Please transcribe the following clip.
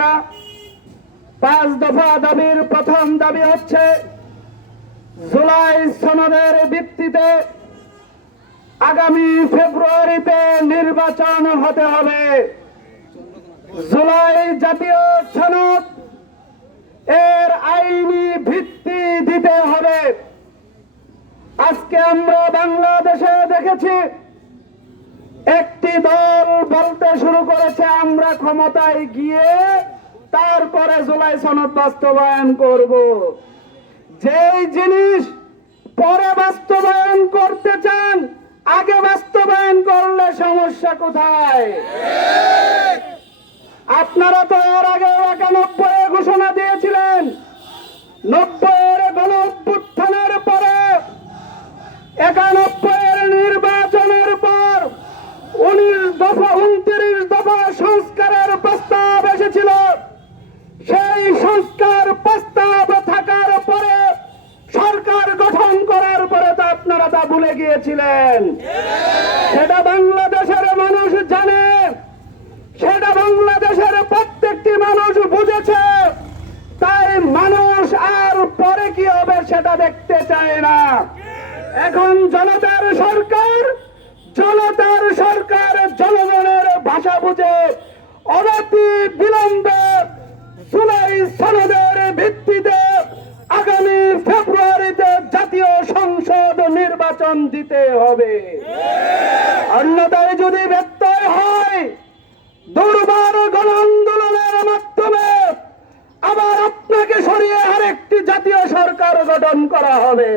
ভাইরা পাঁচ দফা দাবির প্রথম দাবি হচ্ছে জুলাই সনদের ভিত্তিতে আগামী ফেব্রুয়ারিতে নির্বাচন হতে হবে। জুলাই জাতীয় সনদ এর আইনি ভিত্তি দিতে হবে। আজকে আমরা বাংলাদেশে দেখেছি, একটি দল বলতে শুরু করেছে, আমরা ক্ষমতায় গিয়ে তারপরে জুলাই সনদ বাস্তবায়ন করব। যেই জিনিস পরে বাস্তবায়ন করতে চান, আগে বাস্তবায়ন করলে সমস্যা কোথায়? আপনারা তো এর আগে একানব্বই ঘোষণা দিয়েছিলেন। নব্বইয়ের গণ অভ্যুত্থানের পরে, একানব্বইয়ের নির্বাচনের পর উনিশ দফা উনত্রিশ দফা সংস্কারের প্রস্তাব এসেছিল সেই সংস্কার প্রস্তাব থাকার পরে সরকার গঠন করার পরে তো আপনারা তা ভুলে গিয়েছিলেন। সেটা বাংলাদেশের মানুষ জানে, সেটা বাংলাদেশের প্রত্যেকটি মানুষ বুঝেছে। তাই মানুষ আর পরে কি হবে সেটা দেখতে চায় না। এখন জনতার সরকার জনতার সরকার জনগণের ভাষা বুঝে অনতি বিলম্বে নির্বাচন দিতে হবে। অন্যতায় যদি ব্যত্যয় হয়, দুর্বার গণ আন্দোলনের মাধ্যমে আবার আপনাকে সরিয়ে আরেকটি জাতীয় সরকার গঠন করা হবে।